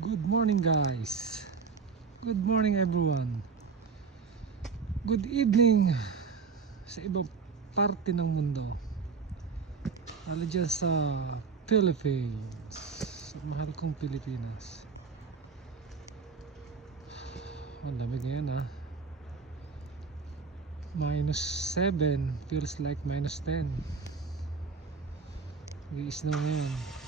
Good morning guys. Good morning everyone. Good evening sa ibang parte ng mundo. Lalo dyan sa Philippines, sa mahal kong Pilipinas. Ang lamig ngayon ha. -7 feels like -10. Nag-i-snow ngayon.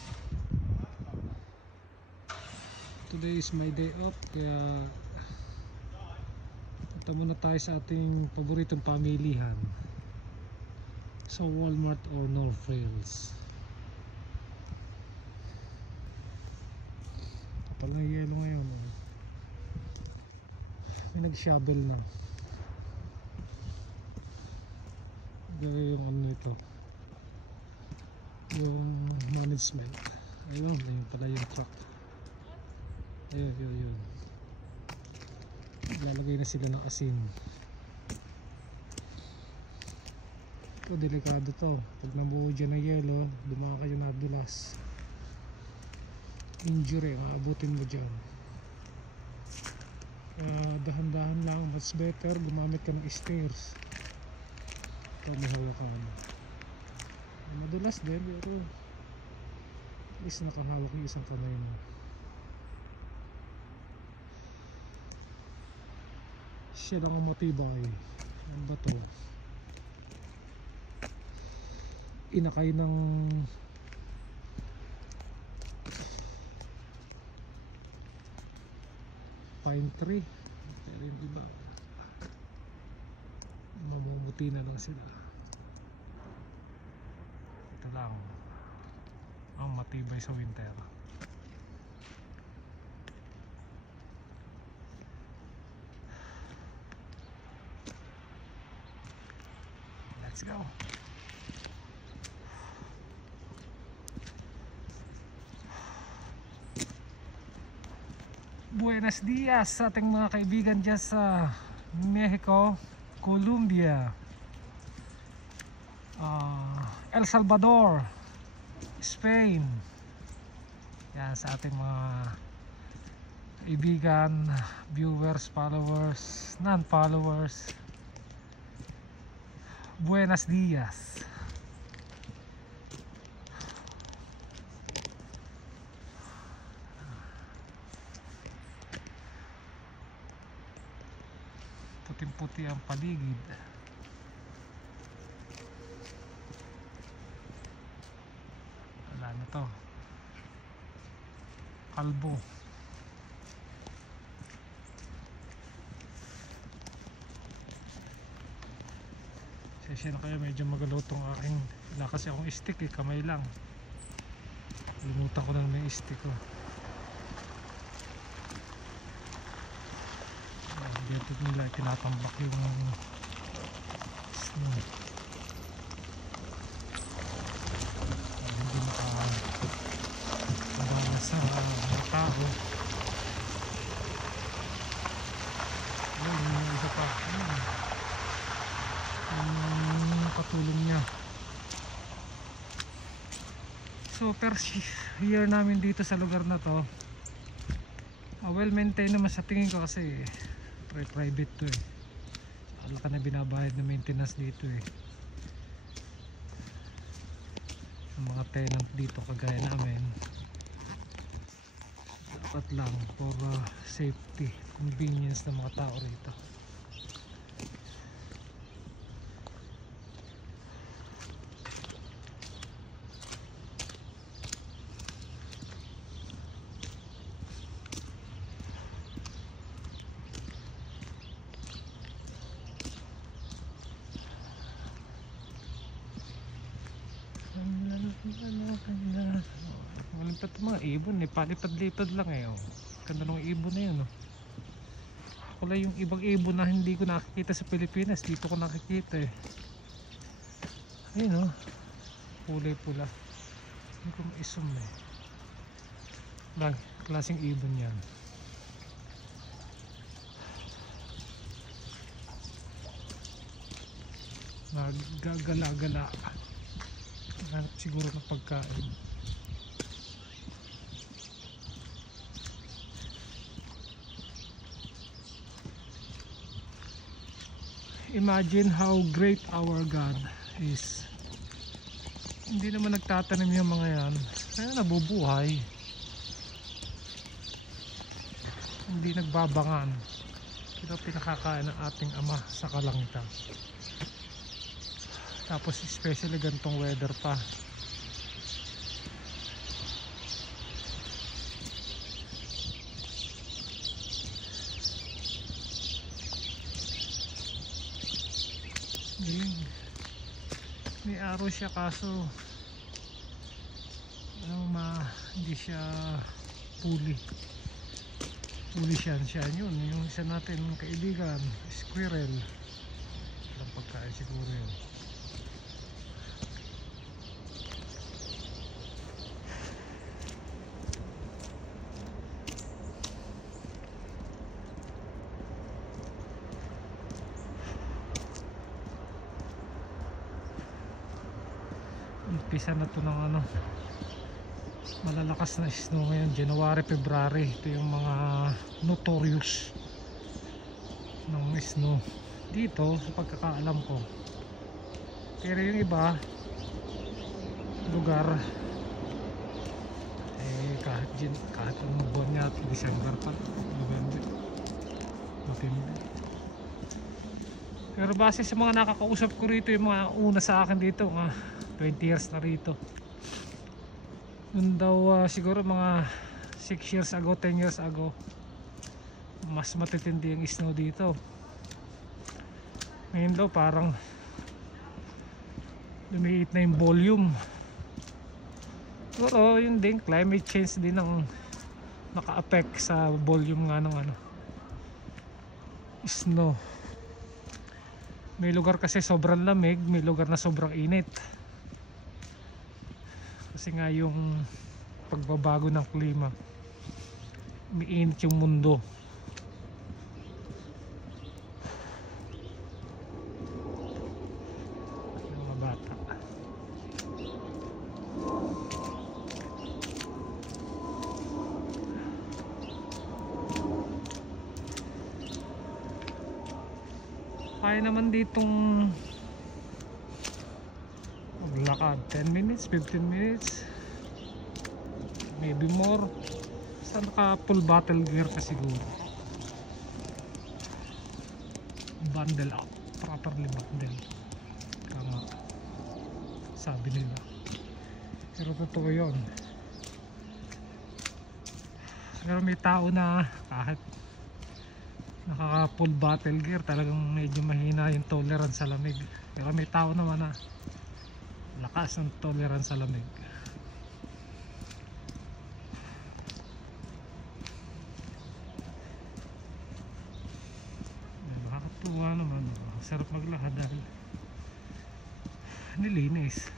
Today is my day off, kaya punta muna tayo sa ating paboritong pamilihan sa Walmart or Northfields. Kapal na yelo ngayon. May nag-shovel na. Gaya yung ano nito, yung management. Ayun, ayun pala yung truck. Ayun. Lalagay na sila ng asin. Ito, delikado to. Pag nabuo dyan na yelo, dumaka kayo nadulas. Injury, maabutin mo dyan. Dahan-dahan lang, much better gumamit ka ng stairs. Ito, may hawakan. Madulas din, pero at least nakahawak yung isang kamay mo. Siya lang ang matibay. Ano ba to? Inakay ng pine tree. Pero yung iba mamumuti na lang sila. Ito lang ang matibay sa winter. Let's go. Buenos dias sa ating mga kaibigan dyan sa Mexico, Colombia, El Salvador, Spain. Yan sa ating mga kaibigan, viewers, followers, non-followers. Buenos dias. Puting-puti ang paligid. Wala na to. Kalbo. Sesya na kaya medyo magalaw tong aking, wala kasi akong stick eh, kamay lang. Limutan ko na may stick ko. Dito nila tinatambak yung snow. Hindi makakagawa sa mga tao. Ayun, yung isa pa. Patulong niya. So first year namin dito sa lugar na to, well maintained naman sa tingin ko kasi private to eh. Wala ka na binabayad na maintenance dito eh. Ang mga tenant dito kagaya namin, dapat lang for safety, convenience ng mga tao rito. Malipad ito mga ibon eh, palipad-lipad lang eh oh. Ganda ng ibon na yun oh. Wala yung ibang ibon na hindi ko nakikita sa Pilipinas, dito ko nakikita eh. Ayun oh, kulay pula. Hindi ko maisum eh. Lang, klaseng ibon yan. Naggagala-gala. Hanap siguro ng pagkain. Imagine how great our God is. Hindi naman nagtatanim yung mga yan, kaya nabubuhay. Hindi nagbabangan, pero pinakakain ng ating Ama sa kalangitan. Tapos especially gantong weather pa. May araw siya kaso hindi siya puli siya yun. Yung isa natin kaibigan, squirrel, walang pagkain siguro yun. Umpisa na to ng malalakas na snow ngayon, January, February. Ito yung mga notorious ng snow dito sa pagkakaalam ko. Pero yung iba lugar kahit anong buwan niya, December pa, November, matindi. Pero base sa mga nakakausap ko rito, yung mga una sa akin dito, 20 years na rito, yun daw siguro mga 6 years ago, 10 years ago, mas matitindi yung snow dito. Ngayon daw parang lumiit na yung volume. Pero yun din, climate change din ang naka-affect sa volume nga ng snow. May lugar kasi sobrang lamig, may lugar na sobrang init. Kasi nga yung pagbabago ng klima, umiinit yung mundo. Mga bata. Kaya naman ditong maglakad 10 minutes, 15 minutes, maybe more. Basta naka full battle gear ka siguro. Bundle up, properly bundle. Tama sabi nila, pero totoo yun. Pero may tao na kahit naka full battle gear, talagang medyo mahina yung tolerance sa lamig. Pero may tao naman na lakas ng tolerance sa lamig. Nakakatuwa naman, sarap maglakad dahil nilinis.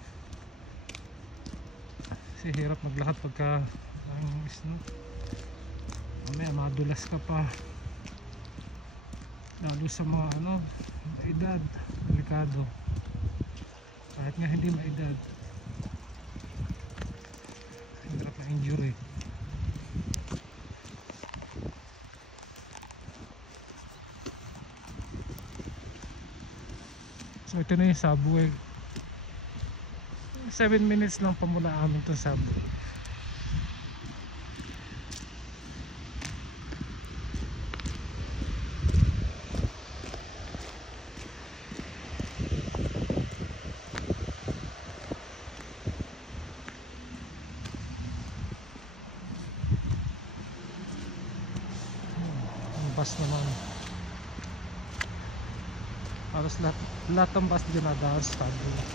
Kasi hirap maglakad pagka ang snow, mamaya madulas ka pa, lalo sa mga edad, delikado. Kahit nga hindi maedad, hirap na injury. So ito na yung subway. 7 minutes lang pa mula amin itong subway. Bus naman, halos lahat ng bus dinadaan sa subway.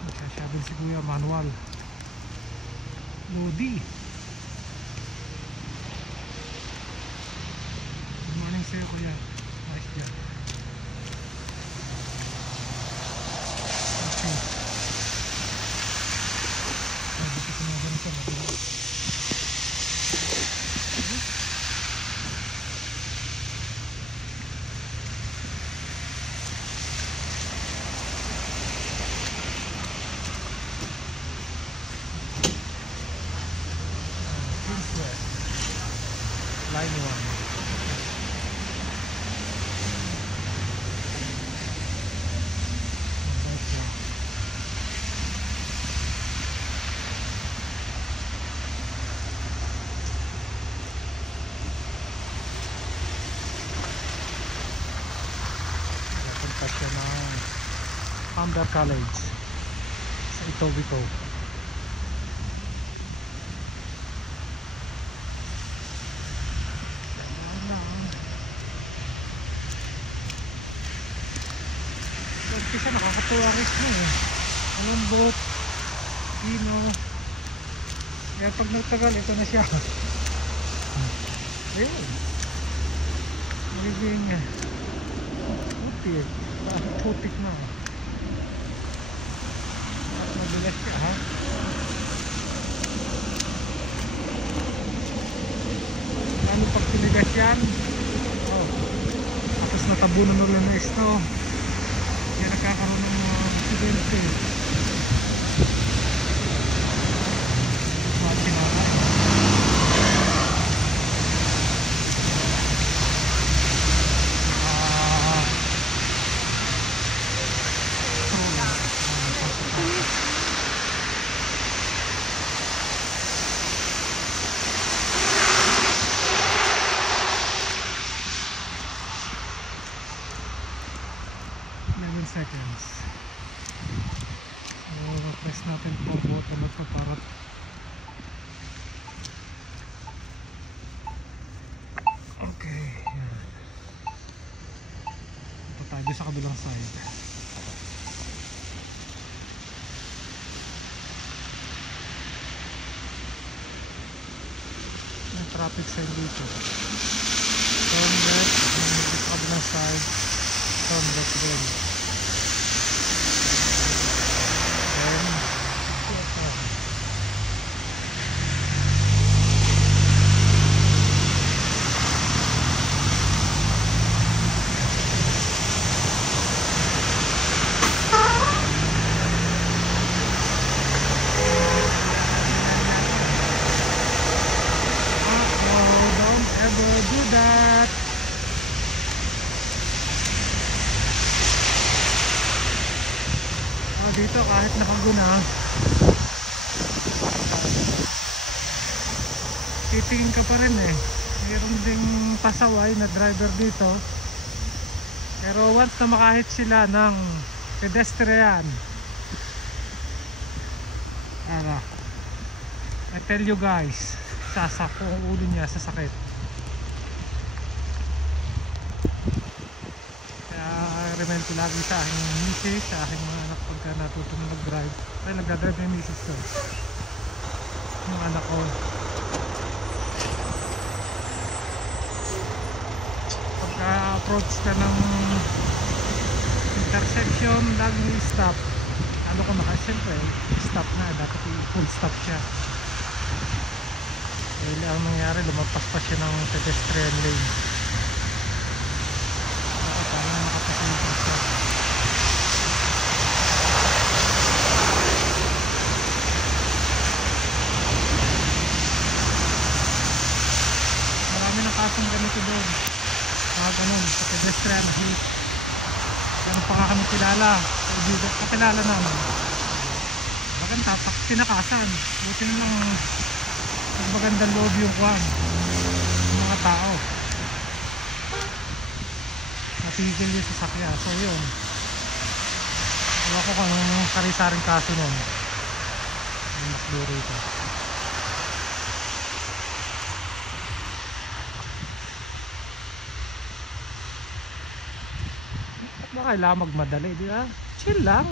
Nagsasabi si Kuya manual Lodi. Good morning sa'yo Kuya, nice dyan. Okay, dito ko na ganito mabilis. East-West. Line 1. Siya ng Humber College sa Etobicoke. Kasi nakakatuwaris na eh. Malambot, ino. Kaya pag nagtagal, ito na siya. Ayun. Magiging putik. Putik na. Mabilas siya ha. Lalo pag tinigas yan. Oh. Tapos natabunan ulit ng snow. Kaya nagkakaroon ng aksidente. Bakit sinaka? Seconds. So, press natin po button ito para okay. Yan. Ito tayo sa kabilang side. May traffic sign dito. Turn left, sa kabilang side. Turn left din. Do that. Oh, dito kahit nakaguna titingin ka pa rin eh. Mayroon ding pasaway na driver dito, pero once na makahit sila ng pedestrian, I tell you guys, sasako ang ulo niya, sasakit. Recommend ko lagi sa aking misis, sa aking mga anak pagka natuto na mag-drive. Ay, nagdadrive na yung misis ko, yung anak ko. Pagka approach ka ng intersection, lagi stop. Ano ko maka, siyempre stop na, dapat i-full stop siya. Dahil ang nangyari, lumagpas pa siya ng pedestrian lane. Marami ng kasong ganito doon, mga ganun sa pedestrian hate. Ganun pa nga kami kilala, kakilala namin. Bagang tapak tinakasan, buti na lang magandang loob yung kwan yung mga tao, natigil yung sasakyan. So yun, wala ko kung anong karisaring kaso nun yung nakduro ito. Ba kailangan magmadali, di ba? Chill lang.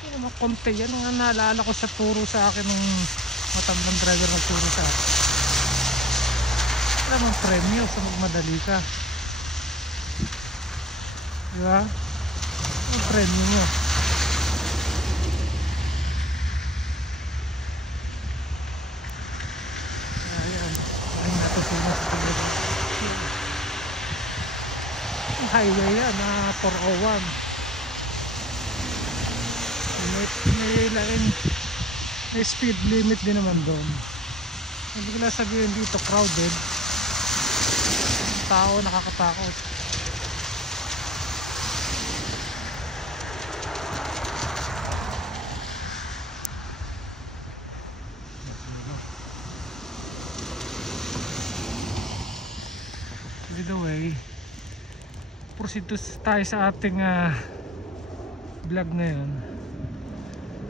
Hindi naman konti yan. Ang naalala ko sa turo sa akin ng matandang driver na turo sa akin. Wala mong premyo sa magmadali ka, di ba? Ang premyo mo. Ayan. Ayan natin sila sa pagdating. Highway yan na 401. May may speed limit din naman doon. Hindi ko lang sabihin dito crowded, tao, nakakatakot. By the way, proceed tayo sa ating vlog ngayon.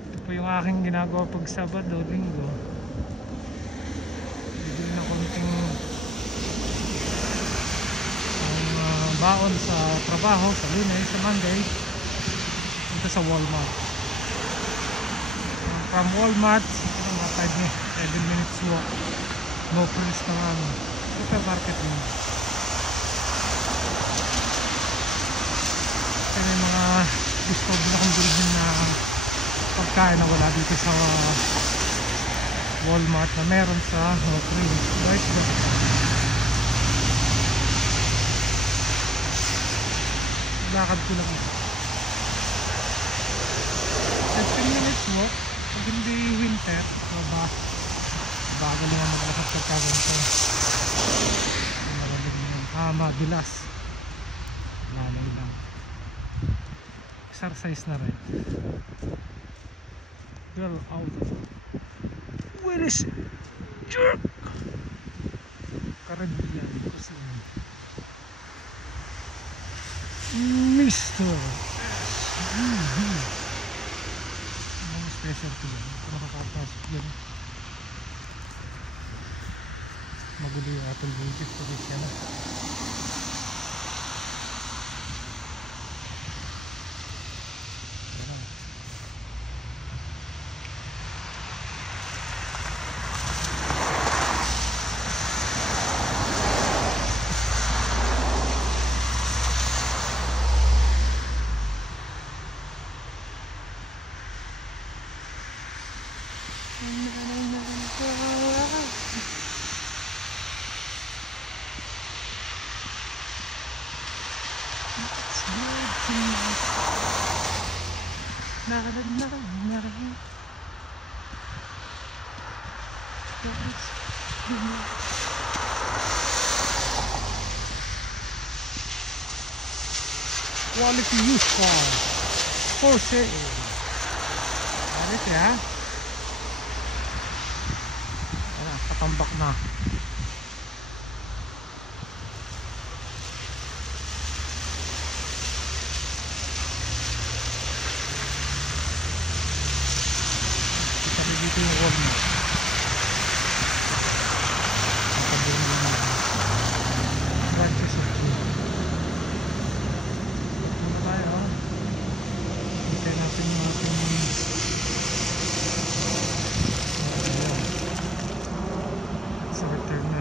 Ito po yung aking ginagawa pag Sabado, Linggo. Bibili na konting baon sa trabaho, sa Lunay, sa Monday. Punta sa Walmart. From Walmart, mga 7 minutes walk. No prints ng supermarket yun. May mga discover na kong bilhin na pagkain na wala dito sa Walmart na meron sa free. Right? Lakad ko lang ito. 15 minutes walk. Pag hindi winter, bago lang ang maglakad pagkagan ko. Madulas. Lalay lang. Exercise na rin. Girl out. Where is it? Jerk! Caribbean cuisine. Mr. Ano specialty yan? Ito nakakapasok yan. Magulo yung Apple Music. Tulis yan. Quality used car for sale. Alit ya. Katambak na. Dito yung Walmart. Nakabuhin mo na. Branches of food. Muna tayo. Hintay natin yung ating sa return na.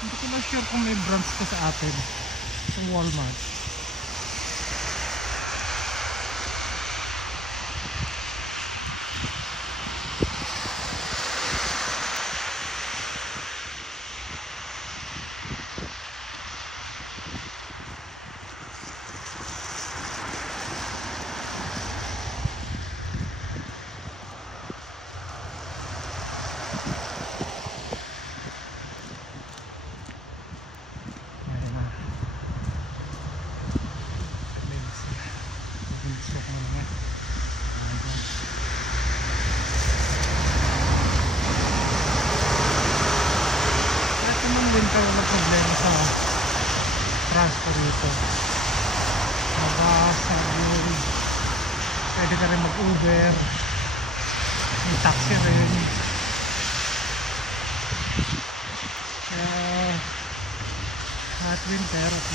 Hindi ko na sure kung may branch ko sa atin sa Walmart. magkaroon ng problema sa transfer dito. Mag-subway, pwede ka rin mag-Uber, may taxi rin. Kaya kahit winter at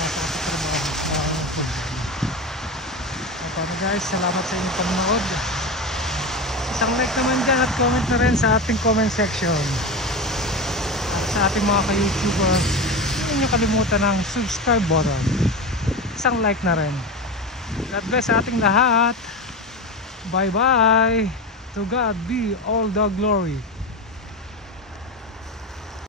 nasa trabaho ang problema. Paano guys, salamat sa inyong panonood. Isang like naman dyan at comment na rin sa ating comment section. At sa ating mga ka-YouTuber, huwag niyo kalimutan ng subscribe button. Isang like na rin. God bless sa ating lahat. Bye bye. To God be all the glory.